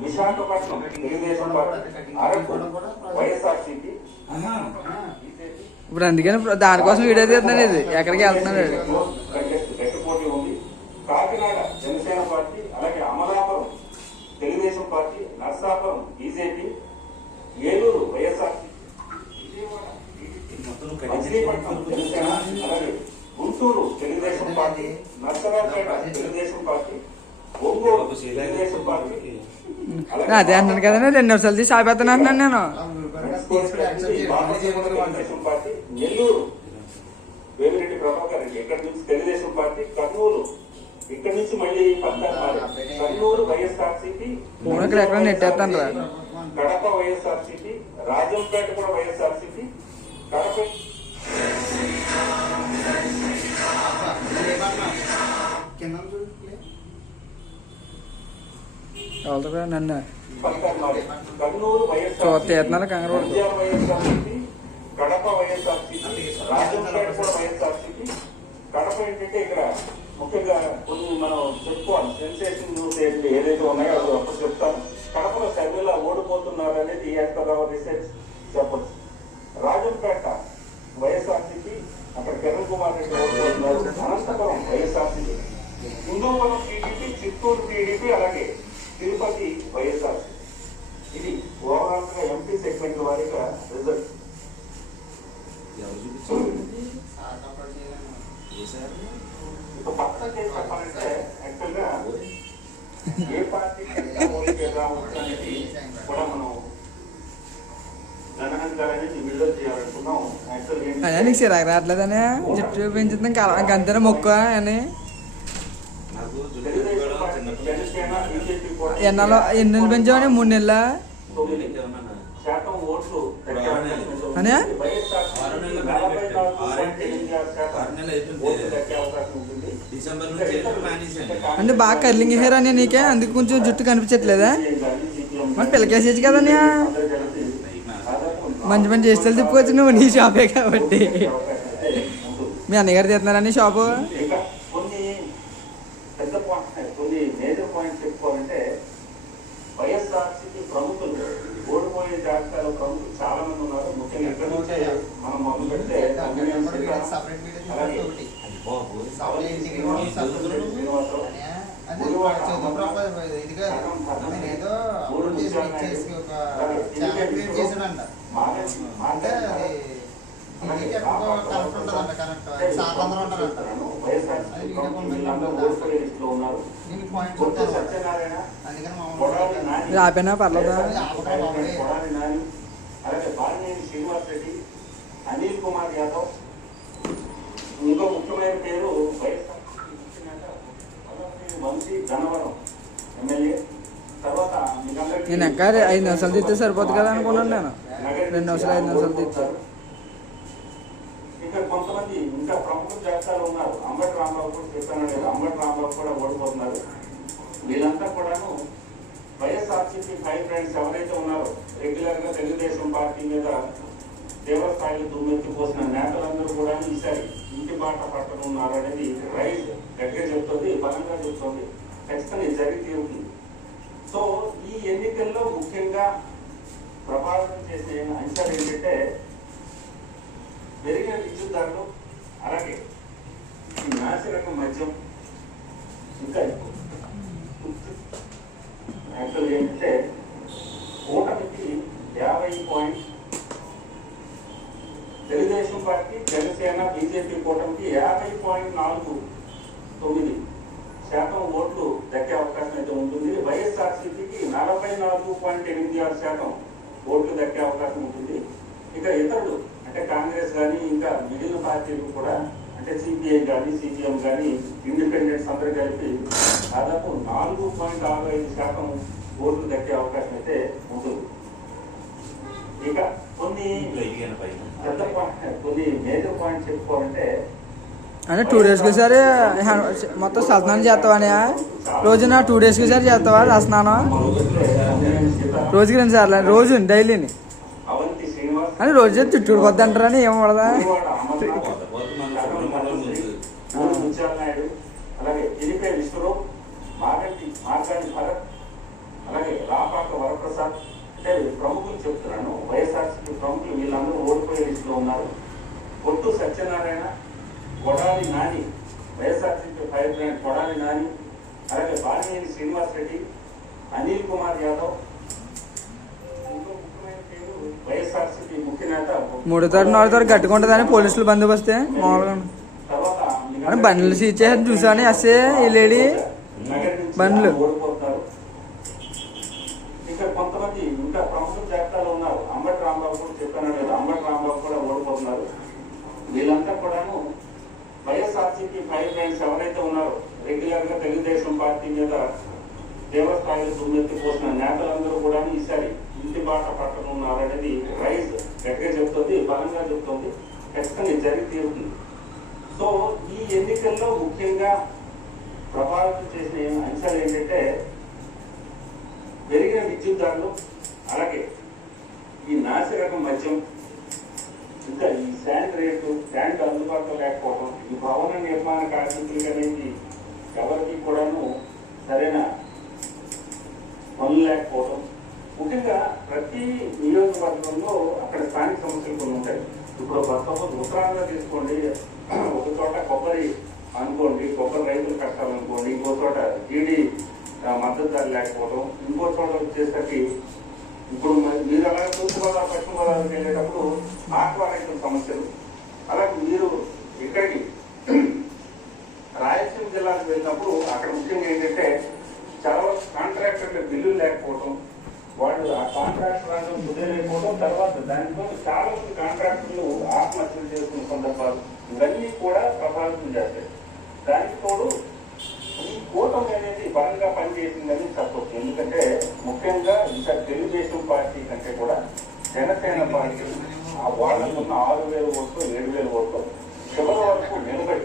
Visakhapatnam Telugu Desam party, Araku YSRCP. ఇప్పుడు అందుకని దానికోసం వీడియో తీస్తున్నాను. ఇది ఎక్కడికి వెళ్తున్నాడు? గట్టి పోటీ ఉంది. కాకినాడ జనసేన పార్టీ, అలాగే అమలాపురం తెలుగుదేశం పార్టీ, నర్సాపురం బీజేపీ, ఏలూరు వైఎస్ఆర్సీపీ, మచిలీపట్నం జనసేన, అలాగే Guntur Telugu Desam party, Narasaraopet Telugu Desam party, Ongole Telugu Desam party. అదే అంటున్నాను కదండి, 2 నిమిషాలు తీసి ఆపేస్తాను అంటున్నాను నేను. తెలుగుదేశం పార్టీ, నెల్లూరు వేమిరెడ్డి ప్రభాకర్ రెడ్డి ఇక్కడ నుంచి తెలుగుదేశం పార్టీ, కర్నూలు ఇక్కడ నుంచి మళ్ళీ కర్నూలు వైఎస్ఆర్సీపీ, ఎక్కడ నెట్టేస్తాను రా. కడప వైఎస్ఆర్సీపీ, రాజంపేట కూడా వైఎస్ఆర్సీపీ, కడప నన్ను కర్నూలు చూస్తున్నాను కంగారు వైఎస్ఆర్సీపీ, కడప వైఎస్ఆర్సీపీ, రాజంపేట కూడా వైఎస్ఆర్సీపీ. కడప ఏంటంటే ఇక్కడ ముఖ్యంగా కొన్ని మనం చెప్పుకోవాలి, సెన్సేషన్ న్యూస్ ఏదైతే ఉన్నాయో అది అప్పుడు చెప్తాను. కడపలో సర్వేలా ఓడిపోతున్నారు అనేది రీసెర్చ్ చెప్పచ్చు. రాజంపేట వైఎస్ఆర్సీపీ, అక్కడ కిరణ్ కుమార్ రెడ్డి ఓడిపోతున్నారు. అనంతపురం వైఎస్ఆర్సీపీ, హిందూపురం టీడీపీ, చిత్తూరు టీడీపీ, అలాగే తిరుపతి వైఎస్ఆర్సీపీ. ఇది ఓవరాల్ గా ఎంపీ సెగ్మెంట్ వారిగా రిజల్ట్. పక్కన చెప్పాలంటే యాక్చువల్ గా ఏ పార్టీ రావచ్చు అనేది కూడా మనం గణాంకాలనేది విడుదల చేయాలనుకున్నాం. అదే నీకు సిరాకు రావట్లేదనే జుట్టు పెంచుతుంది అంతేనా మొక్క అని. ఎన్నెల ఎన్ని నెలలు పెంచామని? 3 నెలల అనే అంటే బాగా కర్లింగ్ హెయిర్ అని నీకే, అందుకు కొంచెం జుట్టు కనిపించట్లేదా? మన పిల్లకేసేచ్చు కదా. మంచి మంచి చేస్తే తిప్పుకోవచ్చు నువ్వు, నీ షాపే కాబట్టి. మీ అన్నగారు తీస్తున్నారని షాపు. వైఎస్ఆర్సీపీ ప్రముఖులు ఓడిపోయే జాబితాలో ప్రముఖులు చాలా మంది ఉన్నారు. ముఖ్యంగా ఇక్కడ నుంచే మనం మొదలు పెడితే ఆపేనా పర్లేదా? అలాగే బాలినేని శ్రీనివాస్ రెడ్డి, అనిల్ కుమార్ యాదవ్, ఇంకో ముఖ్యమైన పేరు వంశీ గన్నవరం ఎమ్మెల్యే. తర్వాత నేను ఇంకా 5 నిమిషాలు తీస్తే సరిపోతుంది కదా అనుకున్నాను నేను. 2 నిమిషాలు 5 నిమిషాలు తీస్తాను. ఇక్కడ కొంతమంది ఇంకా ప్రముఖ జాబితాలు ఉన్నారు. అంబటి రాంబాబు కూడా చెప్పాను లేదు, అంబటి రాంబాబు కూడా ఓడిపోతున్నారు. వీళ్ళంతా కూడాను వైఎస్ఆర్సీపీ ఫైవ్ ఫ్రెండ్స్ ఎవరైతే ఉన్నారో రెగ్యులర్ గా తెలుగుదేశం పార్టీ మీద తీవ్ర స్థాయిలో దుమ్మెత్తిపోసిన నేతలందరూ కూడా ఈసారి ఇంటి బాట పట్టనున్నారు అనేది రైజ్ గట్టిగా చెప్తుంది, బలంగా చెప్తుంది. ఖచ్చితంగా జరిగి తీరుతుంది. సో ఈ ఎన్నికల్లో ముఖ్యంగా ప్రభావితం చేసే అంశాలు ఏంటంటే పెరిగిన విద్యుత్ ధరలు, అలాగే ఈ నాసిరకం మద్యం, ఇంకా యాక్చువల్ ఏంటంటే కూటమికి 50 point, Telugu Desam party, Janasena, BJP కూటమికి 50.49% ఓట్లు దక్కే అవకాశం అయితే ఉంటుంది. వైఎస్ఆర్సీపీకి 44.86% ఓట్లు దక్కే అవకాశం ఉంటుంది. ఇక ఇతరులు అంటే కాంగ్రెస్ కానీ ఇంకా మిగిలిన పార్టీలు కూడా అంటే సిపిఐ కానీ సిపిఎం కానీ ఇండిపెండెంట్స్ అందరూ కలిపి దాదాపు 4.65% ఓట్లు దక్కే అవకాశం అయితే ఉంటుంది. ఇక కొన్ని మేజర్ పాయింట్స్ చెప్పుకోవాలంటే అంటే 2 డేస్కి ఒకసారి మొత్తం స్నానం చేస్తావా? రోజున 2 డేస్కి ఒకసారి చేస్తావా స్నానం? రోజుకి 2 సార్లు, రోజు డైలీని అని రోజు చుట్టూ వద్ద అంటారని ఏం పడదా? అలాగే ప్రసాద్ అంటే ప్రముఖులు చెప్తున్నాను, వైఎస్ఆర్సీపీ ప్రముఖులు వీళ్ళందరూ ఓడిపోయే లిస్టులో ఉన్నారు. కొట్టు సత్యనారాయణ, కొడాలి నాని, వైఎస్ఆర్సీపీ ఫైర్ బ్రాండ్ కొడాలి నాని, అలాగే బాలినేని శ్రీనివాస్ రెడ్డి, అనిల్ కుమార్ యాదవ్, ఇంకో ముఖ్యమైన పేరు వైఎస్ఆర్సీపీ ముఖ్య నేత 3వ తారీఖు 4వ తారీఖు గట్టుకుంటుందని పోలీసులు బందోబస్తే మామూలుగా తర్వాత బండ్లు సీజ్ చేసి చూసాను ఎస్ఏ ఈ లేడీ బండ్లు. ఓడిపోతున్నారు. ఇక్కడ కొంతమంది ఇంకా ప్రముఖుల జాబితాలో ఉన్నారు. అంబటి రాంబాబు కూడా చెప్పాను కదా, అంబటి రాంబాబు కూడా ఓడిపోతున్నారు. వీళ్ళంతా కూడాను వైఎస్ఆర్సీపీ ఫైర్ బ్రాండ్స్ ఎవరైతే ఉన్నారో రెగ్యులర్ గా తెలుగుదేశం పార్టీ మీద దేవస్థాయిలో దుమ్మెత్తిపోసిన నేతలందరూ కూడా ఈసారి ఇంటి బాట పట్టనున్నారనేది రైజ్ గట్టిగా చెప్తుంది, బలంగా చెప్తుంది, ఖచ్చితంగా జరిగి తీరుతుంది. సో ఈ ఎన్నికల్లో ముఖ్యంగా ప్రభావితం చేసిన అంశాలు ఏంటంటే పెరిగిన విద్యుత్ ధరలు, అలాగే ఈ నాసిరకం మద్యం, ఇంకా ఈ శాండ్ రేటు, శాండ్ అందుబాటులో లేకపోవడం, ఈ భవన నిర్మాణ కార్మికులకి అనేది ఎవరికి కూడాను సరైన పనులు లేకపోవడం, ముఖ్యంగా ప్రతి నియోజకవర్గంలో అక్కడ స్థానిక సమస్యలు కొన్ని ఉంటాయి. ఇప్పుడు సపోజ్ ఉత్తరాంధ్ర తీసుకోండి, ఒక చోట కొబ్బరి అనుకోండి, కొబ్బరి రైతులు కష్టాలు అనుకోండి, ఇంకో చోట జీడి మద్దతు ధర లేకపోవడం, ఇంకో చోట వచ్చేసరికి ఇప్పుడు మీరు అలాగే తూర్పుగోదావరి పశ్చిమ గోదావరికి వెళ్ళేటప్పుడు ఆక్వా రైతుల సమస్యలు, అలాగే మీరు ఇక్కడికి రాయలసీమ జిల్లాకు వెళ్ళినప్పుడు అక్కడ ముఖ్యంగా ఏంటంటే చాలా కాంట్రాక్టర్ల బిల్లులు లేకపోవడం, వాళ్ళు ఆ కాంట్రాక్టర్ రంగం కుదిరేయకపోవడం, తర్వాత దానితో చాలా మంది కాంట్రాక్టర్లు ఆత్మహత్యలు చేసుకున్న సందర్భాలు ఇవన్నీ కూడా ప్రభావితం చేస్తాయి. దానికి తోడు ఈ కూటమి అనేది బలంగా పనిచేసిందని చెప్పవచ్చు. ఎందుకంటే ముఖ్యంగా ఇంకా తెలుగుదేశం పార్టీ కంటే కూడా జనసేన పార్టీ ఆ వాళ్ళకున్న 6,000 ఓట్లు 7,000 ఓట్లు చివరి వరకు నిలబడి